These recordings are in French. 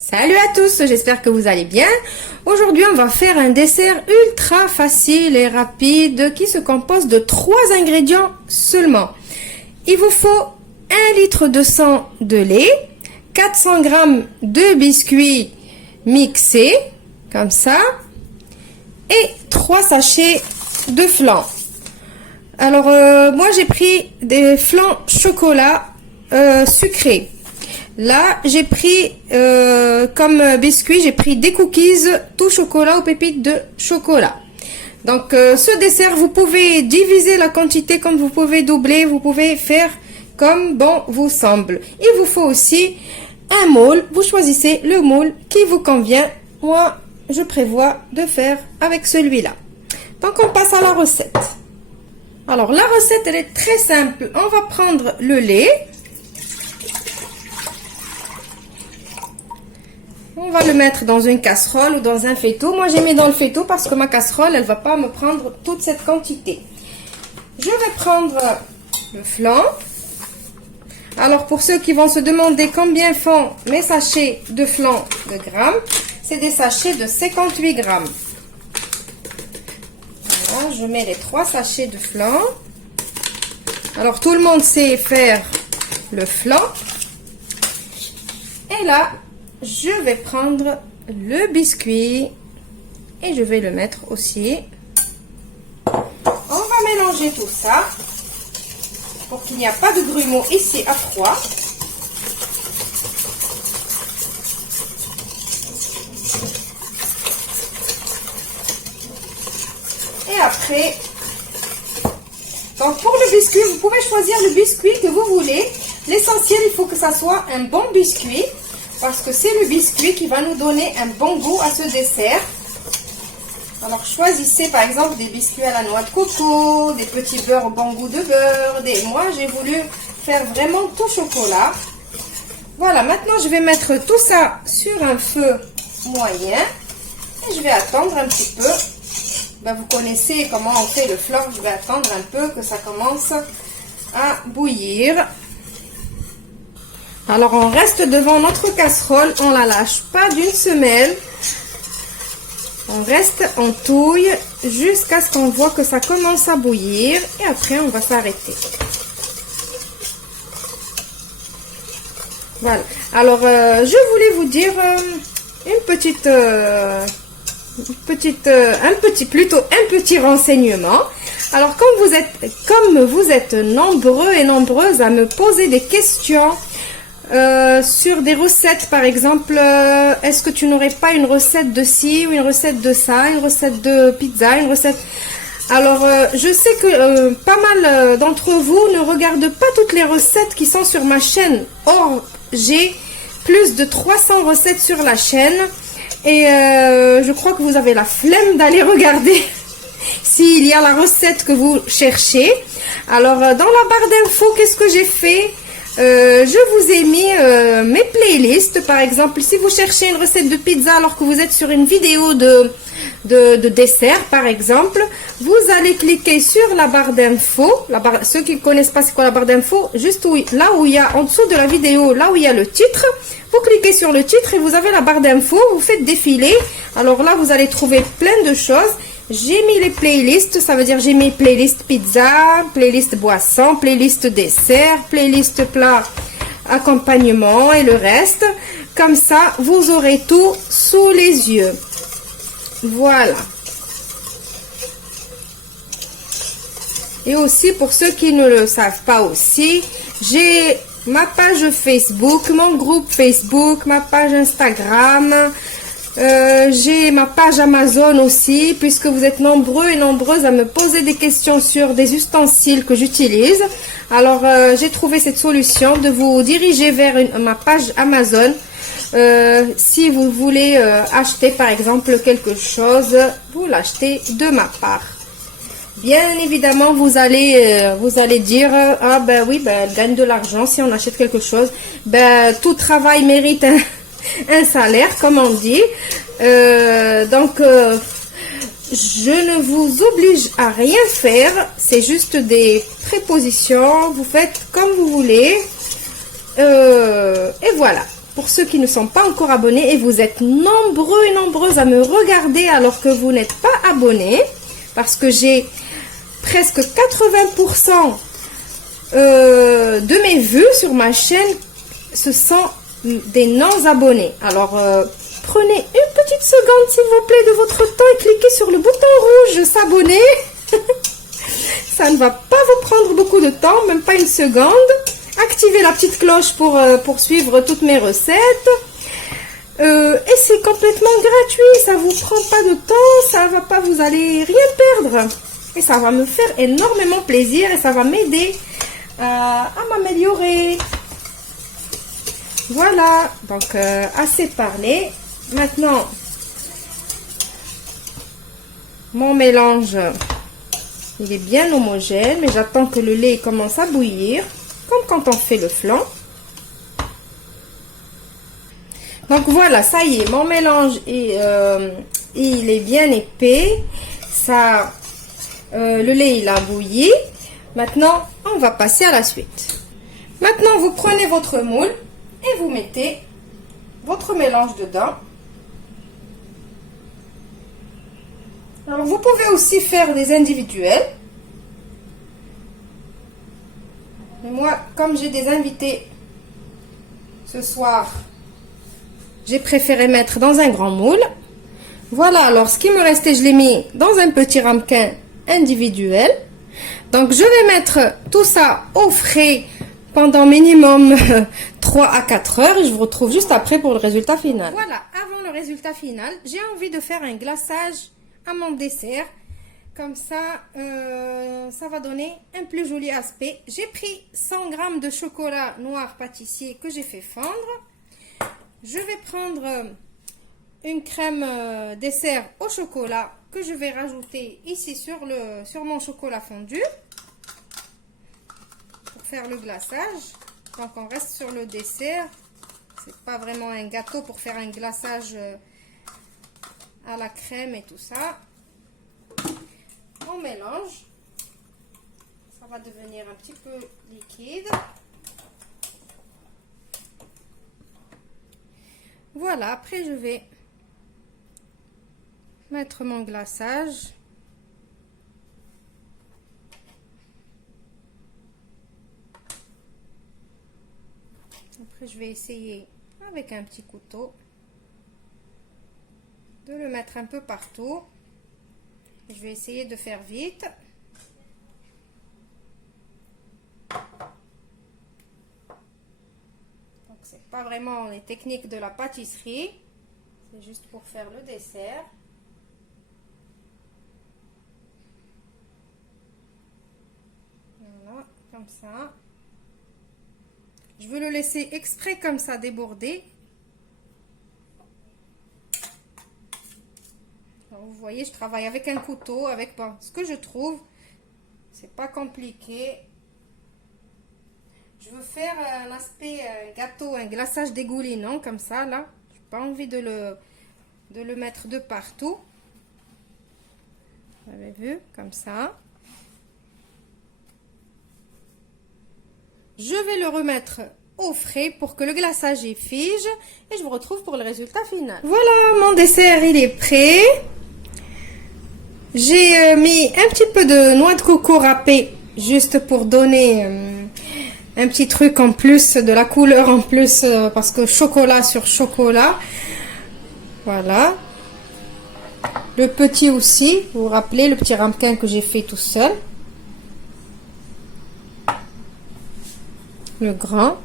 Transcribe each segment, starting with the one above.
Salut à tous, j'espère que vous allez bien. Aujourd'hui, on va faire un dessert ultra facile et rapide qui se compose de 3 ingrédients seulement. Il vous faut 1 litre de sang de lait, 400 g de biscuits mixés, comme ça, et 3 sachets de flan. Alors, moi j'ai pris des flans chocolat sucrés. Là, j'ai pris comme biscuit, j'ai pris des cookies tout chocolat aux pépites de chocolat. Donc, ce dessert, vous pouvez diviser la quantité comme vous pouvez doubler, vous pouvez faire comme bon vous semble. Il vous faut aussi un moule. Vous choisissez le moule qui vous convient. Moi, je prévois de faire avec celui-là. Donc, on passe à la recette. Alors, la recette, elle est très simple. On va prendre le lait. On va le mettre dans une casserole ou dans un faitout. Moi, j'ai mis dans le faitout parce que ma casserole, elle va pas me prendre toute cette quantité. Je vais prendre le flan. Alors, pour ceux qui vont se demander combien font mes sachets de flan de grammes, c'est des sachets de 58 grammes. Voilà, je mets les 3 sachets de flan. Alors, tout le monde sait faire le flan. Et là, je vais prendre le biscuit et je vais le mettre aussi. On va mélanger tout ça pour qu'il n'y ait pas de grumeaux ici à froid. Et après, donc pour le biscuit, vous pouvez choisir le biscuit que vous voulez. L'essentiel, il faut que ça soit un bon biscuit. Parce que c'est le biscuit qui va nous donner un bon goût à ce dessert. Alors choisissez par exemple des biscuits à la noix de coco, des petits beurres au bon goût de beurre. Moi j'ai voulu faire vraiment tout chocolat. Voilà, maintenant je vais mettre tout ça sur un feu moyen. Et je vais attendre un petit peu. Vous connaissez comment on fait le flan. Je vais attendre un peu que ça commence à bouillir. Alors, on reste devant notre casserole, on la lâche pas d'une semelle. On reste en touille jusqu'à ce qu'on voit que ça commence à bouillir. Et après, on va s'arrêter. Voilà. Alors, je voulais vous dire un petit renseignement. Alors, comme vous êtes nombreux et nombreuses à me poser des questions sur des recettes, par exemple, est-ce que tu n'aurais pas une recette de ci ou une recette de ça, une recette de pizza, une recette... Alors, je sais que pas mal d'entre vous ne regardent pas toutes les recettes qui sont sur ma chaîne. Or, j'ai plus de 300 recettes sur la chaîne et je crois que vous avez la flemme d'aller regarder s'il y a la recette que vous cherchez. Alors, dans la barre d'infos, qu'est-ce que j'ai fait ? Je vous ai mis mes playlists. Par exemple, si vous cherchez une recette de pizza alors que vous êtes sur une vidéo de dessert, par exemple, vous allez cliquer sur la barre d'infos. Ceux qui ne connaissent pas c'est quoi la barre d'infos, juste là où il y a en dessous de la vidéo, là où il y a le titre, vous cliquez sur le titre et vous avez la barre d'infos, vous faites défiler. Alors là, vous allez trouver plein de choses. J'ai mis les playlists, ça veut dire j'ai mis playlist pizza, playlist boisson, playlist dessert, playlist plat accompagnement et le reste. Comme ça, vous aurez tout sous les yeux. Voilà. Et aussi, pour ceux qui ne le savent pas aussi, j'ai ma page Facebook, mon groupe Facebook, ma page Instagram. J'ai ma page Amazon aussi, puisque vous êtes nombreux et nombreuses à me poser des questions sur des ustensiles que j'utilise. Alors, j'ai trouvé cette solution de vous diriger vers ma page Amazon. Si vous voulez acheter par exemple quelque chose, vous l'achetez de ma part. Bien évidemment, vous allez dire, ah ben oui, elle gagne de l'argent si on achète quelque chose. Tout travail mérite un salaire, comme on dit. Donc, je ne vous oblige à rien faire. C'est juste des prépositions. Vous faites comme vous voulez. Et voilà. pour ceux qui ne sont pas encore abonnés, et vous êtes nombreux et nombreuses à me regarder alors que vous n'êtes pas abonnés, parce que j'ai presque 80% de mes vues sur ma chaîne, ce sont des non-abonnés. Alors, prenez une petite seconde, s'il vous plaît, de votre temps et cliquez sur le bouton rouge s'abonner. Ça ne va pas vous prendre beaucoup de temps, même pas une seconde. Activez la petite cloche pour suivre toutes mes recettes. Et c'est complètement gratuit, ça vous prend pas de temps, ça va pas, vous allez rien perdre. Et ça va me faire énormément plaisir et ça va m'aider à m'améliorer. Voilà, donc assez parlé. Maintenant, mon mélange, il est bien homogène, mais j'attends que le lait commence à bouillir, comme quand on fait le flan. Donc voilà, ça y est, mon mélange il est bien épais. Ça, le lait il a bouilli. Maintenant, on va passer à la suite. Maintenant, vous prenez votre moule et vous mettez votre mélange dedans. Alors, vous pouvez aussi faire des individuels. Mais moi, comme j'ai des invités ce soir, j'ai préféré mettre dans un grand moule. Voilà, alors ce qui me restait, je l'ai mis dans un petit ramequin individuel. Donc, je vais mettre tout ça au frais pendant minimum 3 à 4 heures. Et je vous retrouve juste après pour le résultat final. Voilà, avant le résultat final, j'ai envie de faire un glaçage à mon dessert. Comme ça, ça va donner un plus joli aspect. J'ai pris 100 g de chocolat noir pâtissier que j'ai fait fondre. Je vais prendre une crème dessert au chocolat que je vais rajouter ici sur mon chocolat fondu pour faire le glaçage. Donc on reste sur le dessert. C'est pas vraiment un gâteau pour faire un glaçage à la crème et tout ça. On mélange. Ça va devenir un petit peu liquide. Voilà, après je vais mettre mon glaçage. Après je vais essayer avec un petit couteau de le mettre un peu partout. Je vais essayer de faire vite. Donc c'est pas vraiment les techniques de la pâtisserie, c'est juste pour faire le dessert. Voilà, comme ça. Je veux le laisser exprès comme ça déborder. Alors, vous voyez, je travaille avec un couteau, avec ce que je trouve. C'est pas compliqué. Je veux faire un aspect gâteau, un glaçage dégoulinant comme ça là. J'ai pas envie de le mettre de partout. Vous avez vu, comme ça. Je vais le remettre au frais pour que le glaçage y fige et je vous retrouve pour le résultat final. Voilà, mon dessert il est prêt. J'ai mis un petit peu de noix de coco râpée juste pour donner un petit truc en plus, de la couleur en plus, parce que chocolat sur chocolat. Voilà. Le petit aussi, vous vous rappelez, le petit ramequin que j'ai fait tout seul. Le grand.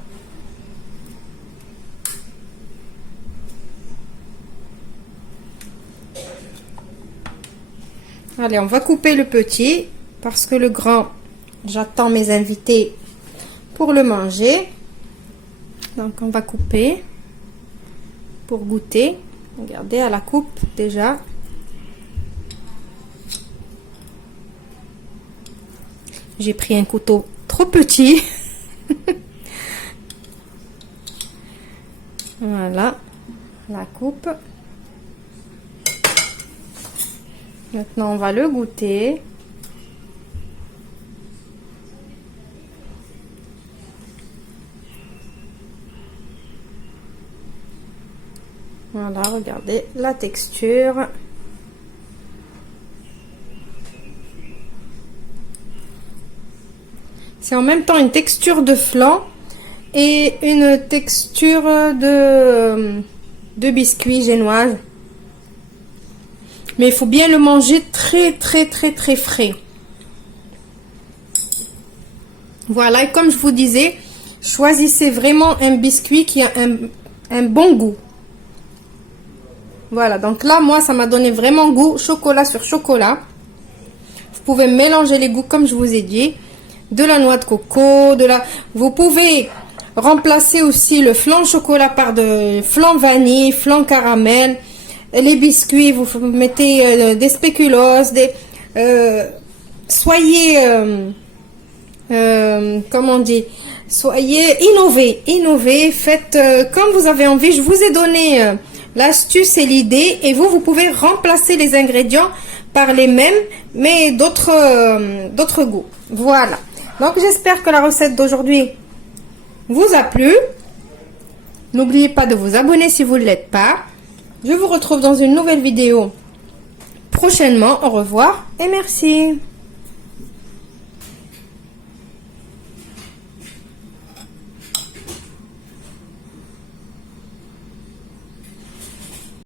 Allez, on va couper le petit parce que le grand, j'attends mes invités pour le manger. Donc on va couper pour goûter. Regardez à la coupe déjà. J'ai pris un couteau trop petit. Voilà la coupe. Maintenant on va le goûter. Voilà, regardez la texture. C'est en même temps une texture de flan et une texture de biscuit génoise. Mais il faut bien le manger très frais. Voilà, et comme je vous disais, choisissez vraiment un biscuit qui a un bon goût. Voilà, donc là, moi, ça m'a donné vraiment goût chocolat sur chocolat. Vous pouvez mélanger les goûts comme je vous ai dit. De la noix de coco, vous pouvez remplacer aussi le flan chocolat par de flan vanille, flan caramel. Les biscuits, vous mettez des spéculoos, soyez, comment on dit, soyez innovez, faites comme vous avez envie. Je vous ai donné l'astuce et l'idée, et vous pouvez remplacer les ingrédients par les mêmes, mais d'autres goûts. Voilà. Donc, j'espère que la recette d'aujourd'hui vous a plu. N'oubliez pas de vous abonner si vous ne l'êtes pas. Je vous retrouve dans une nouvelle vidéo prochainement. Au revoir et merci.